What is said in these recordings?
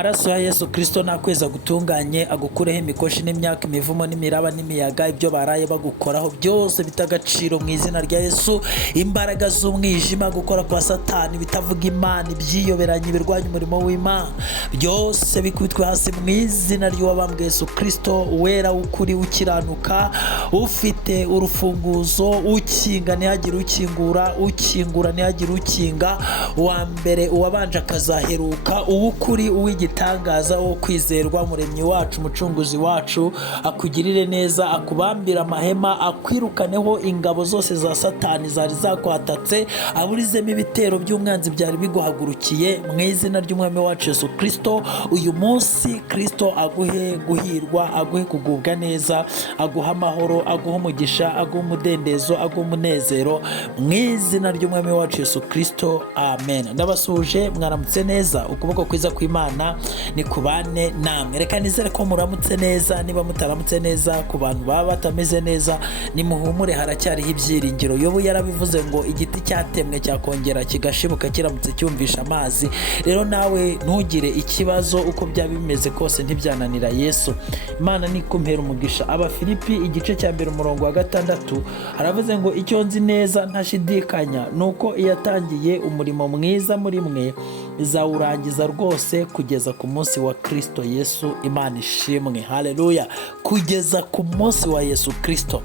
amaraso ya Yesu Kristo nakweza gutunganye agukureho imikoshi n'imyaka imivumo n'imiraba n'imiyaga ibyo baraye bagukoraho byose bitagaciro mu izina rya Yesu. Imbaraga z'umwijima gukora kwa Satani bitavuga Imana ibyiyoberanye birwanya umurimo w'Imana byose bikubitwe hasi mu izina ry'uwabambwe Yesu Kristo wera ukuri ukiranuka ufite urufunguzo ukinga ntihagire ukingura ukingura ntihagire ukinga uwa mbere uwabanje akazaheruka uw'ukuri uw'igitangaza wo kwizerwa umuremyi wacu umucunguzi wacu akugirire neza akubambira amahema akwirukaneho ingabo zose za Satani zari zakwatatse aburizemo ibitero by'umwanzi byari biguhagurukiye mu izina ry'umwami wacu Yesu Kristo. Uyu munsi Kristo aguhe guhirwa aguhe kugubwa neza aguha amahoro aguha umugisha aguha umudendezo aguha umunezero mu izina ry'umwami wacu Yesu Kristo, amen. Ndabasuje mwaramutse neza, ukuboko kwiza kw'Imana ni kubane namwe. Reka nizere ko muramutse neza, niba mutaramutse neza ku bantu baba batameze neza nimuhumure haracyariho ibyiringiro. Yobu yarabivuze ngo igiti cyatemwe cyakongera kigashibuka kiramutse cyumvisha amazi. Rero nawe ntugire ikibazo uko byaba bimeze kose ntibyananira Yesu. Imana nikumpera umugisha. Abafilipi igice cya 1 umurongo wa 6 haravuze ngo icyo nzi neza ntashidikanya nuko iyatangiye umurimo mwiza muri mwe izawurangiza rwose kugeza ku munsi wa Kristo Yesu. Imana ishimwe, haleluya. Kugeza ku munsi wa Yesu Kristo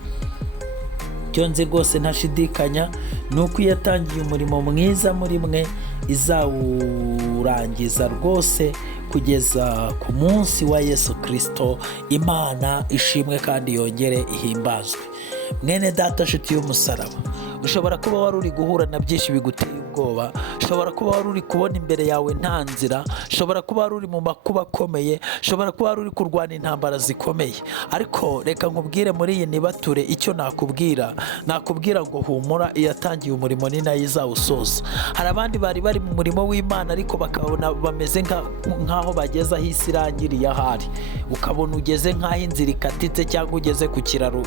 icyo nzi rwose ntashidikanya nuko iyatangiye umurimo mwiza muri mwe izawurangiza rwose kugeza ku munsi wa Yesu Kristo. Imana ishimwe kandi yongere ihimbazwe. Mwene data nshuti y'umusaraba, ushobora kuba wari uri guhura na byinshi biguteye ubwoba, ushobora kuba wari uri kubona imbere yawe nta nzira, ushobora kuba wari uri mu makuba akomeye, ushobora kuba wari uri kurwana intambara zikomeye, ariko reka nkubwire muri iyi nibature icyo nakubwira ngo humura, iyatangiye umurimo ni nayo izawusohoza. Hari abandi bari mu murimo w'Imana ariko bakabona bameze nk'aho bageze aho isi irangiriye ahari, ukabona ugeze nk'aho inzira ikatitse cyangwa ugeze ku kiraro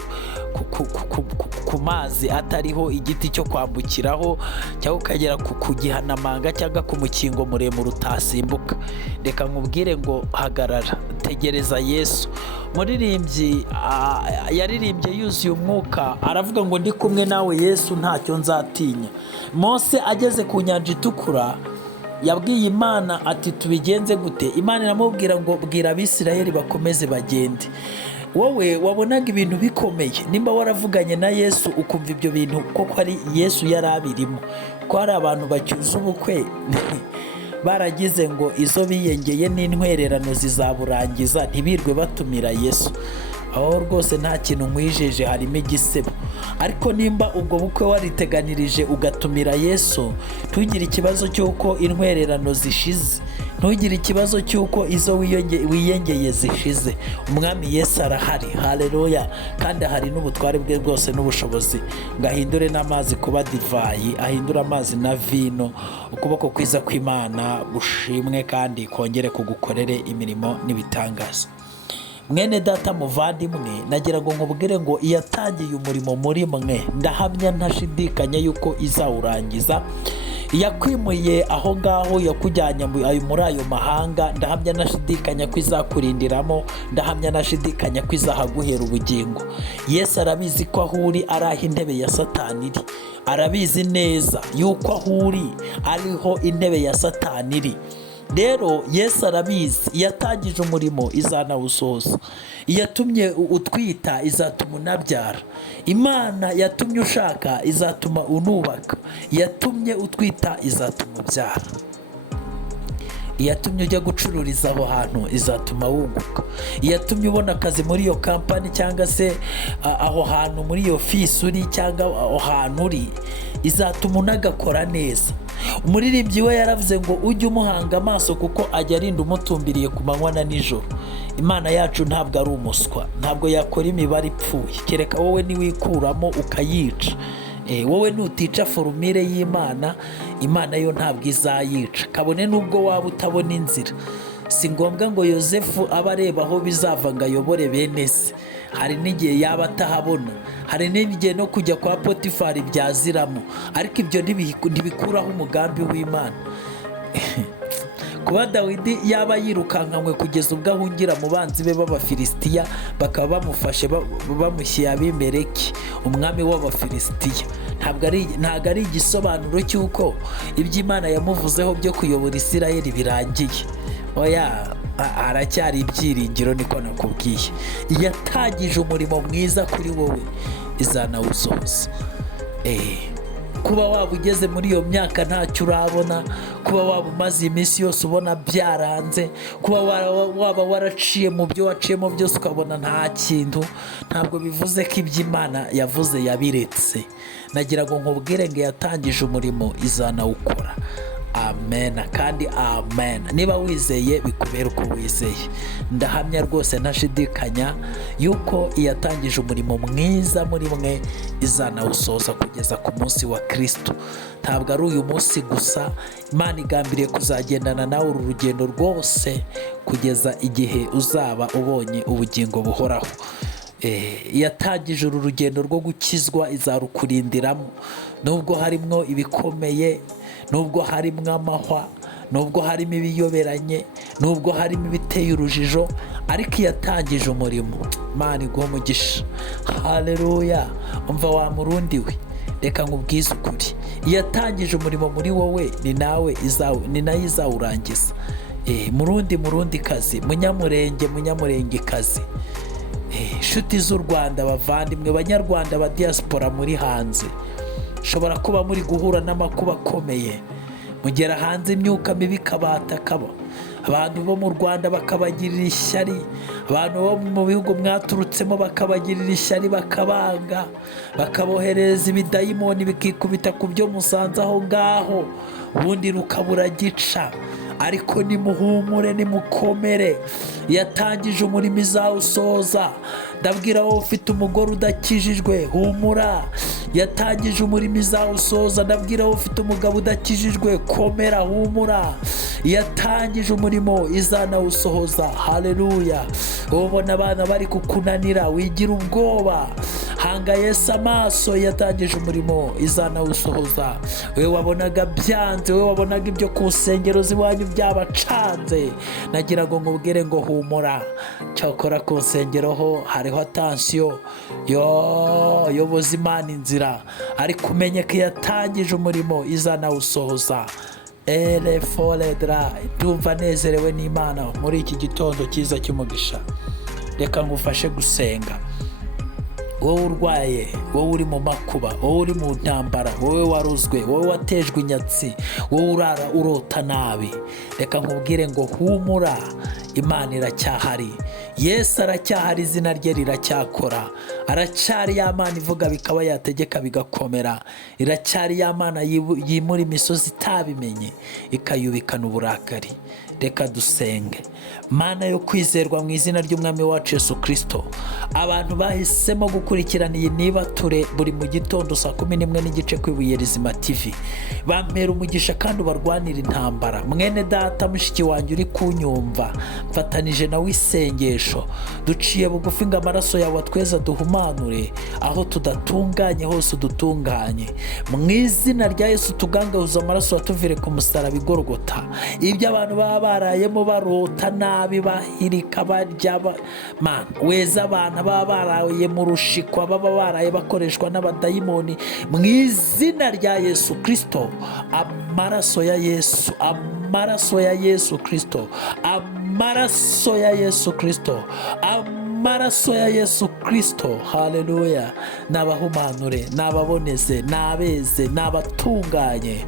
ku mazi atariho igiti cyo kwambukiraho, cyangwa ukagera ku gihanamanga cyangwa ku mukingo muremure utasimbuka. Reka nkubwire ngo hagarara, tegereza Yesu. Muririmbyi yaririmbye yuzuye umwuka aravuga ngo ndi kumwe nawe Yesu ntacyo nzatinya. Mose ageze ku nyanja itukura yabwiye Imana ati tubigenze gute? Imana iramubwira ngo bwira Abisirayeli bakomeze bagende. Wowe wabonaga ibintu bikomeye, nimba waravuganye na Yesu ukumva ibyo bintu koko ari Yesu yari abirimo, ko hari abantu bacyuza ubukwe baragize ngo izo biyengeye n'intwererano zizaburangiza ntibirwe batumira Yesu. Aho rwose nta kintu nkwijeje, harimo igisebo. Ariko nimba ubwo bukwe wariteganirije ugatumira Yesu, ntugire ikibazo cy'uko intwererano zishize, ntugire ikibazo cy'uko izo wiyengeye zishize. Umwami Yesu arahari, haleluya, kandi hari n'ubutware bwe bwose n'ubushobozi ngo ahindure n'amazi kuba divayi, ahindure amazi na vino. Ukuboko kwiza kw'Imana gushimwe kandi kongere kugukorere imirimo n'ibitangaza. Mwene data muvandimwe, nagira ngo nkubwire ngo iyatangiye umurimo muri mwe ndahamya ntashidikanya yuko izawurangiza. Yakwimuye aho ngaho yakujyanye muri ayo mahanga, ndahamya ntashidikanya ko izakurindiramo, ndahamya ntashidikanya ko izahaguhera ubugingo. Yesu arabizi ko aho uri ari aho intebe ya Satani iri, arabizi neza yuko aho uri ariho intebe ya Satani iri. Rero Yesu arabizi, iyatangije umurimo izanawusohoza. Iyatumye utwita izatuma unabyara. Imana yatumye ushaka izatuma unubaka. Iyatumye utwita izatuma ubyara. Iyatumye ujya gucururiza aho hantu izatuma wunguka. Iyatumye ubona akazi muri iyo kampani cyangwa se aho hantu muri iyo ofisi uri cyangwa aho hantu uri izatuma unagakora neza. Umuririmbyi we yaravuze ngo ujye umuhanga amaso kuko ajya arinda umutumbiriye ku manywa na nijoro. Imana yacu ntabwo ari umuswa, ntabwo yakora imibare ipfuye, kereka wowe niwikuramo ukayica. Wowe nutica forumire y'Imana, Imana yo ntabwo izayica, kabone nubwo waba utabona inzira. Si ngombwa ngo Yosefu aba areba aho bizava ngo ayobore bene se. Hari n'igihe yaba atahabona, hari n'igihe no kujya kwa Potifari byaziramo, ariko ibyo ntibikuraho umugambi w'Imana. kuba Dawidi yaba yirukankanywe kugeza ubwo ahungira mu banzi be b'Abafilisitiya, bakaba bamufashe bamushyira Abimeleki umwami w'Abafilisitiya. Ntabwo ari igisobanuro cy'uko iby'Imana yamuvuzeho byo kuyobora Isirayeli birangiye. Oya, haracyari ibyiringiro, niko nakubwiye. Yatangije umurimo mwiza kuri wowe, izanawusohoza. Kuba waba ugeze muri iyo myaka ntacyo urabona, kuba waba umaze iminsi yose ubona byaranze, kuba waba waraciye mu byo waciyemo byose ukabona nta kintu, ntabwo bivuze ko iby'Imana yavuze yabiretse. Nagira ngo nkubwire ngo yatangije umurimo, izanawukora. Amen kandi amen. Niba wizeye bikubera uko wizeye. Ndahamya rwose ntashidikanya yuko iyatangije umurimo mwiza muri mwe, izanawusohoza kugeza ku munsi wa Kristo. Ntabwo ari uyu munsi gusa, Imana igambiriye kuzagendana nawe uru rugendo rwose kugeza igihe uzaba ubonye ubugingo buhoraho. Yatangije uru rugendo rwo gukizwa, izarukurindiramo. Nubwo harimo ibikomeye, nubwo harimo amahwa, nubwo harimo ibiyoberanye, nubwo harimo ibiteye urujijo, ariko iyatangije umurimo, Imana iguha umugisha. Haleluya. Umva wa murundi we, reka nkubwize ukuri, iyatangije umurimo muri wowe ni nayo izawurangiza. Murundi kazi, munyamurenge kazi, inshuti z'u Rwanda, bavandimwe banyarwanda ba diaspora muri hanze, ushobora kuba muri guhura n'amakuba akomeye, mugera hanze imyuka mibi ikabatakaba, abantu bo mu Rwanda bakabagirira ishyari, abantu bo mu bihugu mwaturutsemo bakabagirira ishyari, bakabanga, bakabohereza ibidayimoni bikikubita ku byo musanze aho ngaho, ubundi rukabura gica. Ariko nimuhumure, nimukomere, yatangije umurimo, izawusohoza. Ndabwira wowe ufite umugore udakijijwe, humura, yatangije umurimo, izawusohoza. Ndabwira wowe ufite umugabo udakijijwe, komera, humura, yatangije umurimo, izanawusohoza. Haleluya. Ubona abana bari kukunanira, wigira ubwoba, hanga Yesu amaso, yatangije umurimo, izanawusohoza. Wewe wabonaga byanze, wewe wabonaga ibyo ku nsengero z'iwanyu byabacanze, nagira ngo nkubwire ngo humura. Cyakora ku nsengero ho hariho atansiyo, yoboza Imana inzira, ariko umenye ko yatangije umurimo, izanawusohoza. Ndumva nezerewe n'Imana muri iki gitondo cyiza cy'umugisha. Reka ngufashe gusenga. Wowe urwaye, wowe uri mu makuba, wowe uri mu ntambara, wowe waruzwe, wowe watejwe inyatsi, wowe urara urota nabi, reka nkubwire ngo humura, Imana iracyahari, Yesu aracyahari, izina rye riracyakora. Aracyari ya Mana ivuga bikaba, yategeka bigakomera. Iracyari ya Mana yimura imisozi itabimenye, ikayubikana uburakari. Reka dusenge. Mana yo kwizerwa, mu izina ry'umwami wacu Yesu Kristo, abantu bahisemo gukurikirana iyi nibature buri mu gitondo saa 11:15 ku Ibuye Rizima TV, bampera umugisha kandi ubarwanira intambara. Mwene data, mushiki wanjye uri kunyumva, mfatanije nawe isengesho, duciye bugufi ngo amaraso yawe atweza duhumanure, aho tudatunganye hose udutunganye. Mu izina rya Yesu tugangahuza amaraso atuvire ku musaraba i Golgota. Ibyo abantu baba barayemo barota nabi, bahirika, barya, Mana weza abantu baba baraye mu rushikwa, baba baraye bakoreshwa n'abadayimoni, mu izina rya Yesu Kristo, amaraso ya Yesu, amaraso ya Yesu Kristo, amaraso ya Yesu Kristo, amaraso ya Yesu Kristo. Haleluya. Nabahumanure, nababoneze, nabeze, nabatunganye.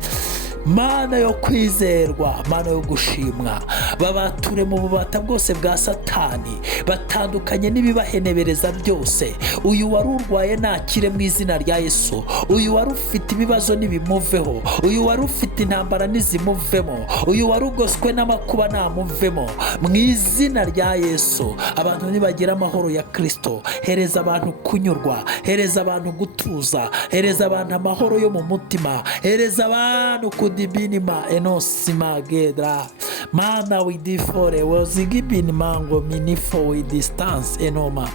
Mana yo kwizerwa, Mana yo gushimwa, babature mu bubata bwose bwa Satani, batandukanye n'ibibahenebereza byose. Uyu wari urwaye nakire mu izina rya Yesu. Uyu wari ufite ibibazo nibimuveho. Uyu wari ufite intambara nizimuvemo. Uyu wari ugoswe n'amakuba namuvemo mu izina rya Yesu. Abantu nibagira amahoro ya Kristo. Hereza abantu kunyurwa, hereza abantu gutuza, hereza abantu amahoro yo mu mutima, hereza abantu kudibinima enosima gedra. Mana widifore wozigibini mango minifo with distance enoma.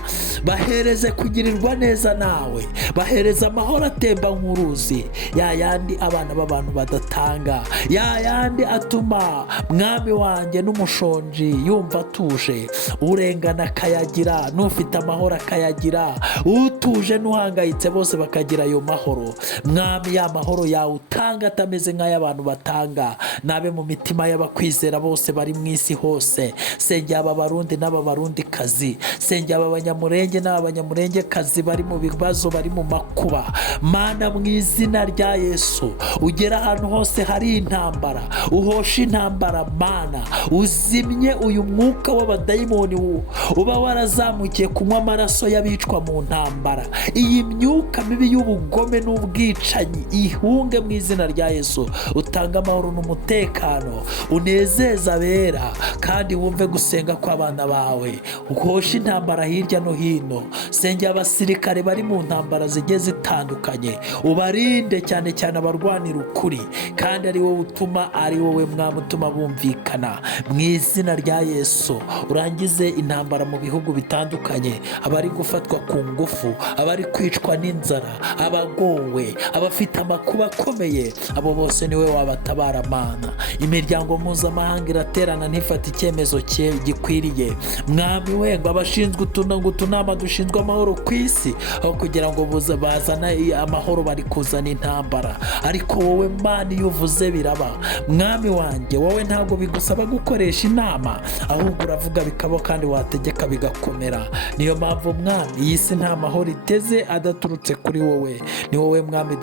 bahereze kugirirwa neza nawe, bahereze amahoro atemba nk'uruzi, ya yandi abana b'abantu badatanga, ya yandi atuma mwami wanjye n'umushonji yumva atuje, urengana akayagira, n'ufite amahoro akayagira, utuje n'uhangayitse bose bakagira ayo mahoro. Mwami, ya mahoro yawe utanga atameze nk'ay'abantu batanga, nabe mu mitima y'abakwizera bose bari mu isi hose. Sengera aba barundi n'aba barundikazi, sengera aba banyamurenge n'aba banyamurengekazi bari mu bibazo, bari mu makuba. Mana, mu izina rya Yesu, ugera ahantu hose hari intambara, uhoshe intambara. Mana, uzimye uyu mwuka w'abadayimoni uba warazamukiye kunywa amaraso y'abicwa mu ntambara. Iyi myuka mibi y'ubugome n'ubwicanyi ihunge mu izina rya Yesu. Utanga amahoro n'umutekano, unezeza abera, kandi wumve gusenga kw'abana bawe. Uhoshe intambara hirya no hino. Sengera abasirikare bari mu ntambara zigiye zitandukanye, ubarinde cyane cyane abarwanira ukuri, kandi ari wowe utuma, ari wowe mwami utuma bumvikana. Mu izina rya Yesu, urangize intambara mu bihugu bitandukanye, abari gufatwa ku ngufu, abari kwicwa n'inzara, abagowe, abafite amakuba akomeye, abo bose niwe wabatabara. Mana, imiryango mpuzamahanga iraterana ntifate icyemezo gikwiriye. Mwami we, ngo abashinzwe utunama dushinzwe amahoro ku isi, aho kugira ngo bazane amahoro bari kuzana intambara. Ariko wowe Mana, iyo uvuze biraba. Mwami wanjye, wowe ntabwo bigusaba gukoresha inama, ahubwo uravuga bikaba, kandi wategeka bigakomera. Niyo mpamvu Mwami, iyi si nta mahoro iteze adaturutse kuri wowe. Ni wowe Mwami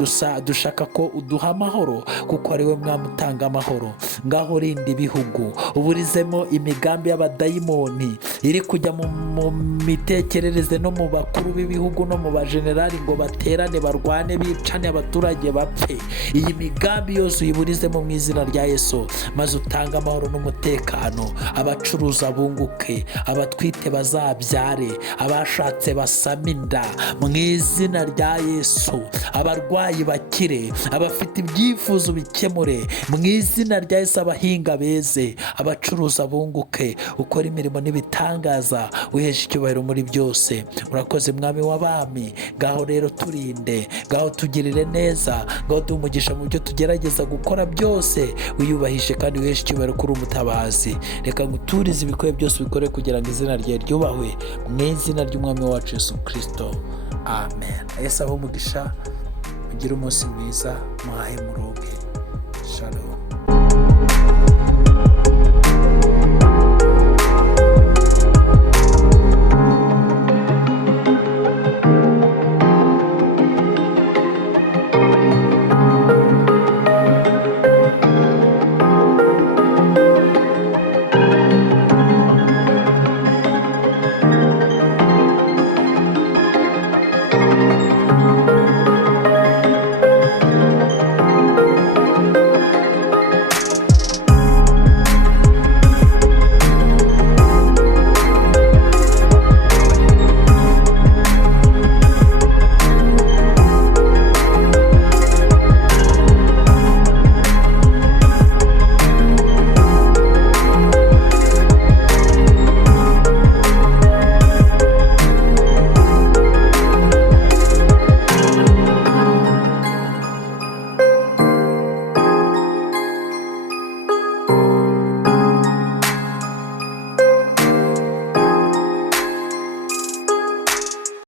dushaka ko uduha amahoro, kuko ari wowe Mwami utanga amahoro. Ngaho rinda ibihugu, uburizemo imigambi y'abadayimoni iri kujya mu mitekerereze no mu bakuru b'ibihugu no mu bajenerali ngo baterane barwane bicane abaturage bapfe. Iyi migambi yose uyiburizemo mu izina rya Yesu, maze utanga amahoro n'umutekano. Abacuruza bunguke, abatwite bazabyare, abashatse basame inda mu izina rya Yesu. Abarwayi bakire, abafite ibyifuzo bikemure mu izina rya Yesu. Abahinga beze, abacuruza bunguke, ukora imirimo n'ibitangaza, uhesha icyubahiro muri byose. Urakoze Mwami w'abami. Ngaho rero turinde, ngaho tugirire neza, ngaho duhe umugisha mu byo tugerageza gukora byose, wiyubahishe kandi uheshe icyubahiro kuri umutabazi. Reka nguturize ibikwiye byose ubikore kugira ngo izina rye ryubahwe, mu izina ry'umwami wacu Yesu Kristo, amen. Yesu aho umugisha, ugire umunsi mwiza, muhahe muronke. Shalom.